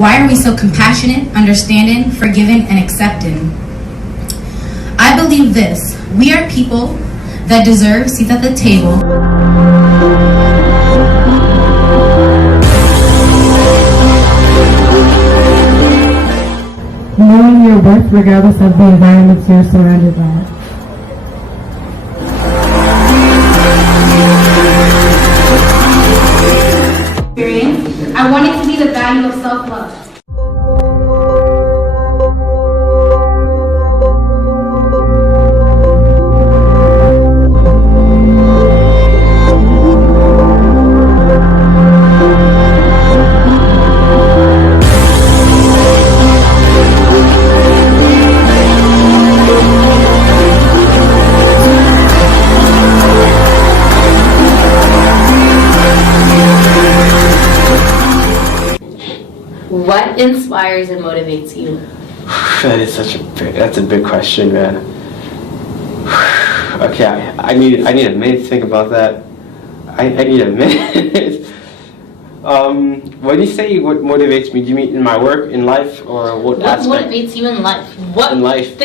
Why are we so compassionate, understanding, forgiving, and accepting? I believe this: we are people that deserve seats at the table. Knowing your worth regardless of the environments you're surrounded by. I want it to be the value of self-love. What inspires and motivates you? That's a big question, man. Okay, I need a minute to think about that. I need a minute. When you say what motivates me, do you mean in my work, in life, or what aspect? What motivates you in life? What in life?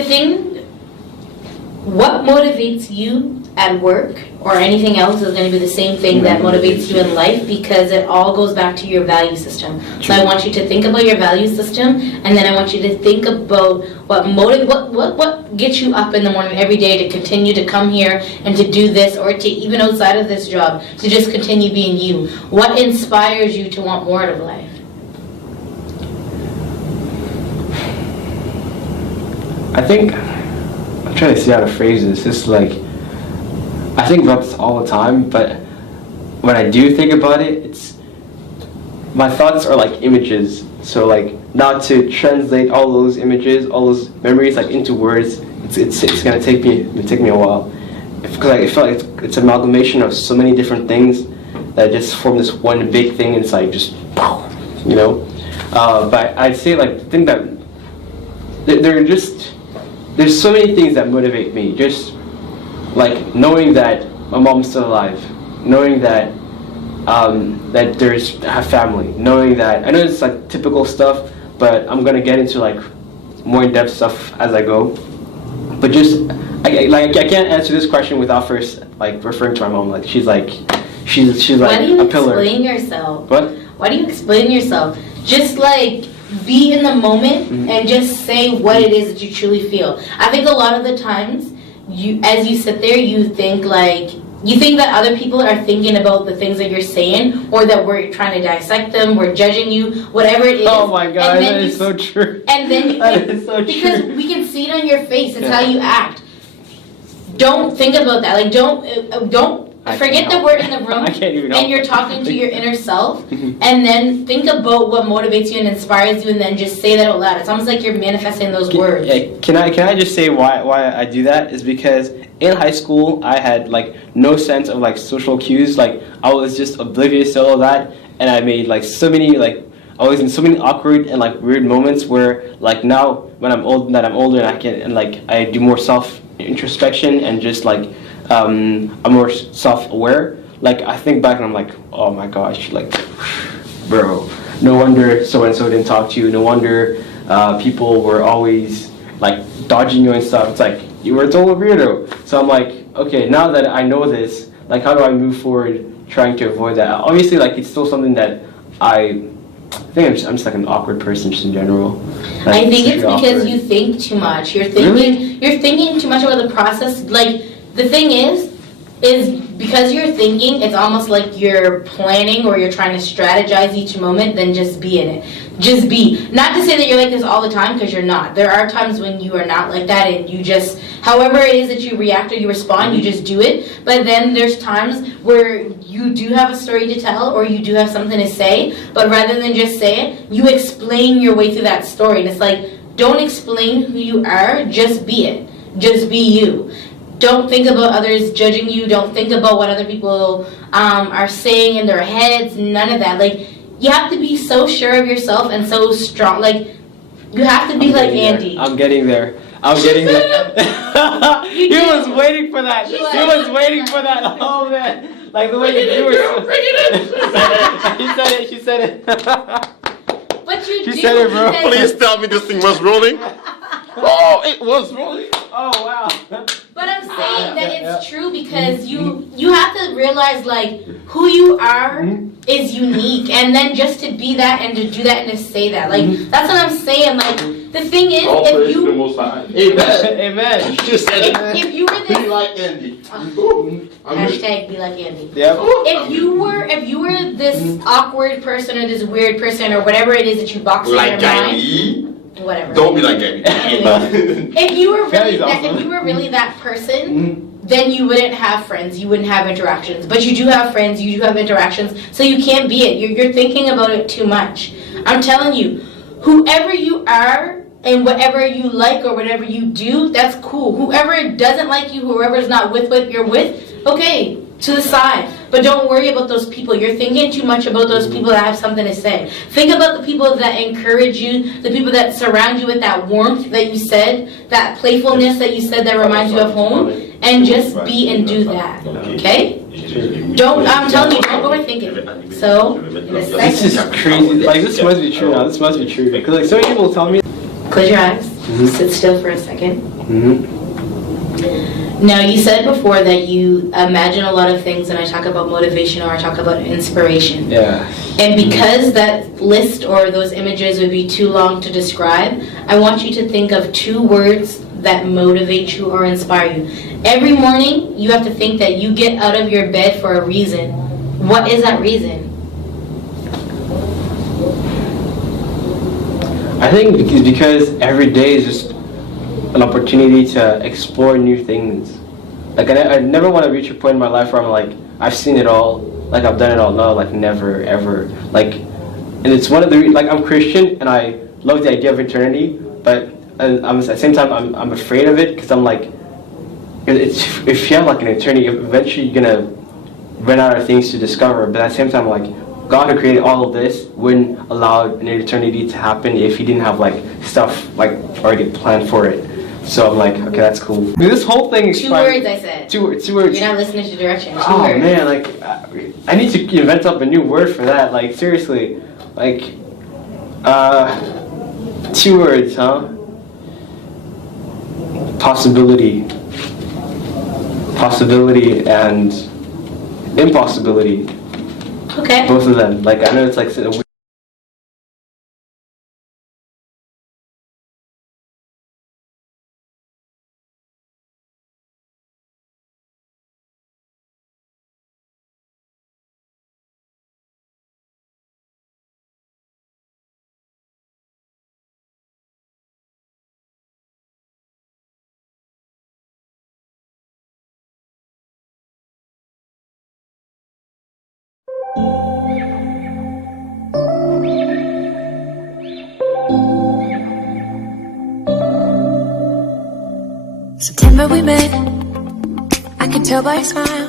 What motivates you at work or anything else is going to be the same thing that motivates you in life, because it all goes back to your value system. True. So I want you to think about your value system, and then I want you to think about what gets you up in the morning every day to continue to come here and to do this, or to even outside of this job to just continue being you. What inspires you to want more out of life? I think I'm trying to see how to phrase this. It's like, I think about this all the time, but when I do think about it, my thoughts are like images. So like, not to translate all those images, all those memories like into words, it's gonna take me a while. Because I feel like it's an amalgamation of so many different things that just form this one big thing inside, just, you know. But I'd say like the thing that there's so many things that motivate me. Just like knowing that my mom's still alive, knowing that that there's a family, knowing that I know it's like typical stuff, but I'm gonna get into like more in-depth stuff as I go. But just I can't answer this question without first like referring to my mom. Like she's like a pillar. Why do you explain yourself? What? Why do you explain yourself? Just like be in the moment and just say what it is that you truly feel. I think a lot of the times, as you sit there, you think that other people are thinking about the things that you're saying, or that we're trying to dissect them, we're judging you, whatever it is. Oh my God, that is so true. And then that is so because true. we can see it on your face. It's how you act. Don't think about that. Like don't forget that we're in the room and you're talking to your inner self, and then think about what motivates you and inspires you, and then just say that out loud. It's almost like you're manifesting those words. Can I just say why I do that is because in high school I had like no sense of like social cues. Like I was just oblivious to all of that, and I made like so many I was in so many awkward and like weird moments where like now when I'm older and I do more self introspection and just like I'm more self-aware. Like I think back and I'm like, oh my gosh, like, bro, no wonder so-and-so didn't talk to you. No wonder people were always like dodging you and stuff. It's like, you were a total weirdo. So I'm like, okay, now that I know this, like how do I move forward trying to avoid that? Obviously, like it's still something that I think I'm just like an awkward person just in general. Like, I think it's because awkward. you think too much. You're thinking too much about the process. Like the thing is because you're thinking, it's almost like you're planning or you're trying to strategize each moment. Then just be in it. Just be. Not to say that you're like this all the time, because you're not. There are times when you are not like that, and you just, however it is that you react or you respond, you just do it. But then there's times where you do have a story to tell, or you do have something to say, but rather than just say it, you explain your way through that story. And it's like, don't explain who you are, just be it. Just be you. Don't think about others judging you. Don't think about what other people are saying in their heads. None of that. Like, you have to be so sure of yourself and so strong. Like, you have to be like Andy. I'm getting there. He was waiting for that. He was waiting for that. Oh man, like the way you were. Bring it in. She said it. But what you She do. said it, bro. because- Please tell me this thing was rolling. Oh, it was rolling. Oh wow. But I'm saying that it's true because you have to realize like who you are is unique, and then just to be that and to do that and to say that, like that's what I'm saying. Like the thing is, All if praise to the you Most High. Amen. Amen. You just said it. if you were Be this like Andy. I'm just- hashtag be like Andy. Yep. If you were this awkward person or this weird person or whatever it is that you box in like your mind, Andy. whatever. Don't be like Andy. If you were really Kelly's that, awesome. if you were really that person, then you wouldn't have friends. You wouldn't have interactions. But you do have friends. You do have interactions. So you can't be it. You're thinking about it too much. I'm telling you, whoever you are and whatever you like or whatever you do, that's cool. Whoever doesn't like you, whoever's not with what you're with, okay, to the side. But don't worry about those people. You're thinking too much about those people that have something to say. Think about the people that encourage you, the people that surround you with that warmth that you said, that playfulness that you said that reminds you of home, and just be and do that. Okay? Don't, I'm telling you, don't overthink it. So, in a This is second, crazy. Like this must be true now. This must be true. Because like so many people tell me. close your eyes. Sit still for a second. Mm-hmm. Now, you said before that you imagine a lot of things, and I talk about motivation or I talk about inspiration. Yeah. And because that list or those images would be too long to describe, I want you to think of 2 words that motivate you or inspire you. Every morning, you have to think that you get out of your bed for a reason. What is that reason? I think it's because every day is just an opportunity to explore new things. Like I never want to reach a point in my life where I'm like, I've seen it all, like I've done it all. No, like never, ever. Like, and it's one of the like I'm Christian and I love the idea of eternity, but I'm at the same time I'm afraid of it because I'm like, if you have like an eternity, eventually you're gonna run out of things to discover. But at the same time, like God who created all of this wouldn't allow an eternity to happen if He didn't have like stuff like already planned for it. So I'm like, okay, that's cool. I mean, this whole thing is 2 fine. words, I said. 2 words. 2 words. You're not listening to directions. 2 Oh words. man, like I need to invent up a new word for that. Like seriously, like 2 words, huh? Possibility and impossibility. Okay. Both of them. Like I know it's like a weird. September we met, I could tell by your smile.